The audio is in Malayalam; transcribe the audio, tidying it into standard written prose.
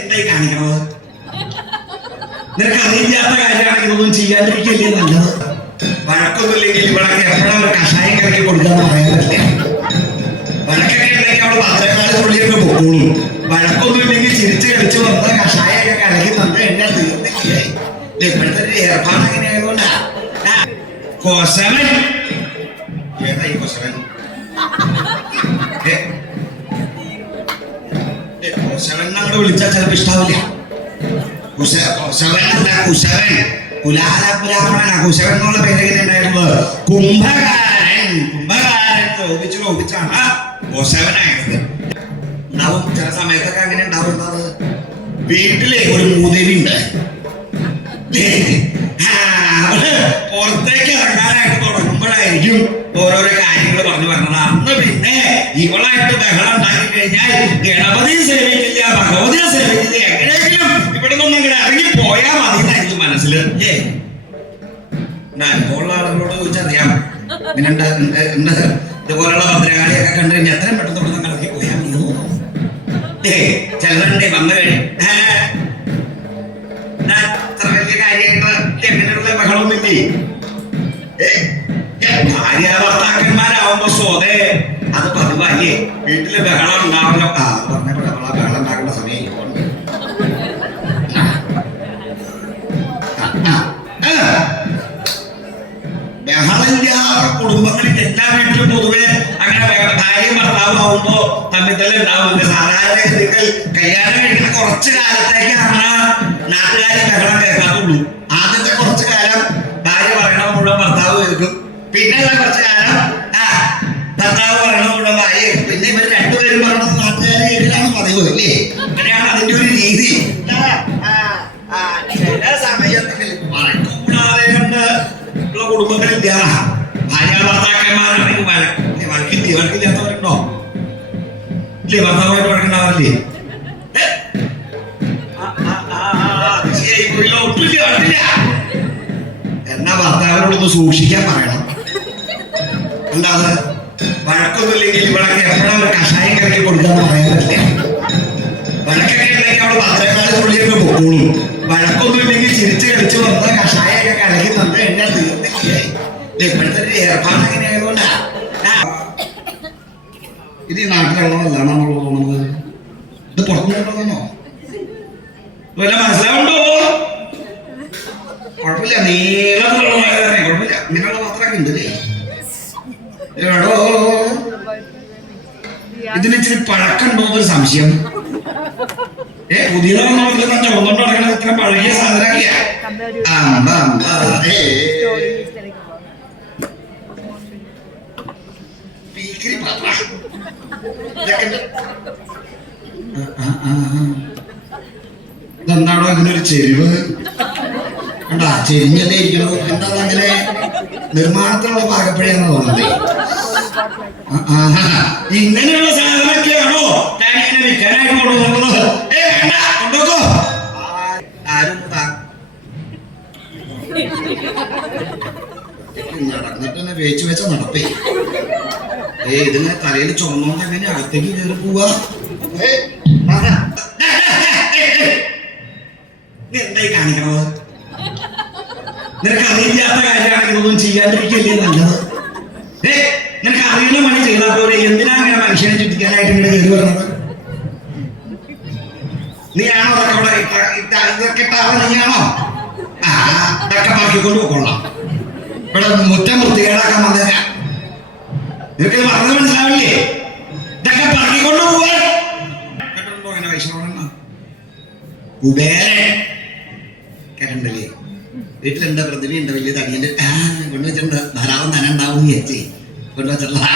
എന്തായി കാണിക്കണത്? നിനക്ക് അറിയില്ലാത്ത കാര്യമാണെങ്കിൽ ഇതൊന്നും ചെയ്യാണ്ടിരിക്കല്ലേ നല്ലത്. വഴക്കൊന്നുമില്ലെങ്കിൽ ഇവളൊക്കെ എപ്പോഴാണ് കഷായം കലക്കി കൊടുക്കാന്ന് പറയാൻ പറ്റില്ല. വഴക്കൊക്കെ ഉണ്ടെങ്കിൽ അവള് 10 തുള്ളിയൊക്കെ പൊക്കോളൂ. വഴക്കൊന്നുമില്ലെങ്കിൽ ചിരിച്ച് കളിച്ച് വന്ന കഷായൊക്കെ കലക്കി തന്നു കഴിഞ്ഞാൽ തീർന്നില്ലേ. ഇപ്പോഴത്തെ ഒരു ഏർപ്പാട് എങ്ങനെയായതുകൊണ്ടാ. കൊശവൻ ഏതായി കൊശവൻ? കൊശവൻ അങ്ങോട്ട് വിളിച്ചാൽ ചിലപ്പോ ഇഷ്ടാവില്ല. കുശവനല്ല കുശവൻ, കുലാലപുരാമണനാ. കുശവൻ എന്നുള്ള പേരെങ്ങനെ ഉണ്ടായിരുന്നത്? കുംഭകാരൻ. കുംഭകാരൻ ലോപിച്ചാണ് കൊശവനായത്. ഉണ്ടാവും ചില സമയത്തൊക്കെ അങ്ങനെ ഉണ്ടാവുന്നത്. വീട്ടിലെ ഒരു മൂദേവി ഉണ്ട്, പുറത്തേക്ക് ഇറങ്ങാനായിട്ട് തുടങ്ങുമ്പോഴായിരിക്കും ഓരോരോ കാര്യങ്ങൾ പറഞ്ഞു പറഞ്ഞത്. അന്ന് പിന്നെ ഇവളായിട്ട് ബഹളം ഉണ്ടാക്കി കഴിഞ്ഞാൽ ഗണപതി സേവിക്കില്ല, ഭഗവതിയെ സേവിക്കില്ല, എങ്ങനെയെങ്കിലും ഇവിടെ നിന്നും ഇങ്ങനെ ഇറങ്ങി പോയാൽ മതി എന്നായിരിക്കും മനസ്സിൽ. അനുഭവമുള്ള ആളുകളോട് ചോദിച്ചറിയാം. ഇങ്ങനെ ഇതുപോലുള്ള ഭദ്രകാളിയൊക്കെ കണ്ടു കഴിഞ്ഞാൽ എത്രയും പെട്ടെന്ന് ഇവിടെ നിന്ന് ഇറങ്ങി പോയാൽ മതി. ചിലരുണ്ട് വന്നു അത്ര വലിയ കാര്യമായിട്ട് എങ്ങനെയുള്ള ബഹളമൊന്നുമില്ലേ. ഭാര്യ ഭർത്താക്കന്മാരാവുമ്പോ സ്വതേ അത് പതിവല്ലേ. വീട്ടില് ബഹളം ഉണ്ടാവല്ലോ. ബഹളം ഉണ്ടാക്കേണ്ട സമയം ബഹളമില്ലാത്ത കുടുംബങ്ങളിൽ എല്ലാ വീട്ടിലും പൊതുവെ അങ്ങനെ ഭാര്യ ഭർത്താവ് ആവുമ്പോ തമ്മിൽ തന്നെ ഉണ്ടാവുന്നുണ്ട്. സാധാരണഗതികൾ കല്യാണം കഴിക്കുന്ന കുറച്ചു കാലത്തേക്കാണ് നാട്ടുകാർ ബഹളം കേൾക്കാറുള്ളൂ. ആദ്യത്തെ കുറച്ചു കാലം ഭാര്യ പറയണ മുഴുവൻ ഭർത്താവ് കേൾക്കും. പിന്നെയുള്ള കുറച്ചു കാലം ഭർത്താവ് പറയണ മുഴുവൻ ഭാര്യ കേൾക്കും. പിന്നെ ഇവർ രണ്ടുപേരും പറയണത് നാട്ടുകാരെ കേൾക്കലാണ് പതിവ് അല്ലേ. അങ്ങനെയാണ് അതിന്റെ ഒരു രീതി. ചില സമയത്തിൽ വഴക്കൂടാതെ കൊണ്ട് ഉള്ള കുടുംബങ്ങളില്ല. ഭാര്യ ഭർത്താക്കന്മാരാണെങ്കിൽ വഴക്കില്ലാത്തവരുണ്ടോ? ഇല്ലേ? ഭർത്താവായിട്ട് വഴക്കുണ്ടാവാറില്ലേ? എന്നാ ഭർത്താവിനോടൊന്ന് സൂക്ഷിക്കാൻ പറയണം. എന്താ വഴക്കൊന്നുമില്ലെങ്കിൽ ഇവളൊക്കെ എപ്പോഴാണ് കഷായം കലക്കി കൊടുക്കാന്ന് പറയാൻ പറ്റില്ല. വഴക്കൊക്കെ ഉണ്ടെങ്കിൽ അവള് 10 തുള്ളിയൊക്കെ പൊക്കോളൂ. വഴക്കൊന്നുമില്ലെങ്കിൽ ചിരിച്ച് കളിച്ച് വന്ന കഷായൊക്കെ കലക്കി തന്നു കഴിഞ്ഞാൽ തീർന്നില്ലേ. ഇപ്പോഴത്തെ ഒരു ഏർപ്പാട് എങ്ങനെയായതുകൊണ്ടാ. ഇത് ഈ നാട്ടിലുള്ളതല്ലാണോ നമ്മൾ തോന്നുന്നത്? ഇത് പുറത്തുനിന്നുള്ളതാണോ? വല്ല മനസ്സിലാവുണ്ടോ? കുഴപ്പമില്ല, നീളത്തിലുള്ള കുഴപ്പമില്ല. ഇങ്ങനെയുള്ള മാത്രമൊക്കെ ഉണ്ടല്ലേ. എടോ ഇതിന് ഇച്ചിരി പഴക്കമുണ്ടോ എന്നൊരു സംശയം. പുതിയതാണെന്നോ ചുവന്നോണ്ട് നടക്കണത് ഇത്ര പഴകിയ സാധനമൊക്കെയാ. ഇതെന്താണോ ഇതിനൊരു ചെരിവ്? കണ്ടാ ചെരിഞ്ഞല്ലേ ഇരിക്കണത്. എന്താ അങ്ങനെ നിർമ്മാണത്തിലുള്ള പാകപ്പഴയെന്ന് തോന്നുന്നത്. ഇങ്ങനെയുള്ള സാധനമൊക്കെയാണോ ഇങ്ങനെ വിൽക്കാനായിട്ട് കൊണ്ടുപോകുന്നത്? കൊണ്ടുപോക്കോ. ആരും നടന്നിട്ട് തന്നെ വേച്ചു വെച്ച നടപ്പേ. ഇതിങ്ങനെ തലയിൽ ചുമന്നോണ്ട് എങ്ങനെ അകത്തേക്ക് കയറി പോവാ? എന്തായി കാണിക്കണത്? നിനക്ക് അറിയില്ലാത്ത കാര്യമാണെങ്കിൽ ഇതൊന്നും ചെയ്യാണ്ടിരിക്കല്ലേ നല്ലത്. നിനക്ക് അറിയുന്ന പണി ചെയ്താൽ പോലെ എന്തിനാ അങ്ങനെ മനുഷ്യനെ ചുറ്റിക്കാനായിട്ട് ഇങ്ങനെ കയറി വരുന്നത്? നീയാണോ ഇതൊക്കെ ഇട്ടാവോ? നീയാണോ? ഇതൊക്കെ പാക്കിക്കൊണ്ട് പോയിക്കൊള്ളാം. ഇവിടെ മുറ്റം വൃത്തികേടാക്കാൻ വന്നേരാ. നിനക്ക് പറഞ്ഞത് മനസ്സിലാവില്ലേ? ഇതൊക്കെ പാക്കിക്കൊണ്ട് പോവാൻ കേട്ടോ. അങ്ങനെ വൈഷ്ണവ കുബേരൻ കേട്ടല്ലേ? വീട്ടിലുണ്ട്, പ്രതിമയുണ്ട്, വലിയ തടിയുണ്ട്, കൊണ്ടുവച്ചിട്ടുണ്ട്. ധാരാളം ധനം ഉണ്ടാവും വിചാരിച്ചേ കൊണ്ടുവച്ചിട്ടുള്ള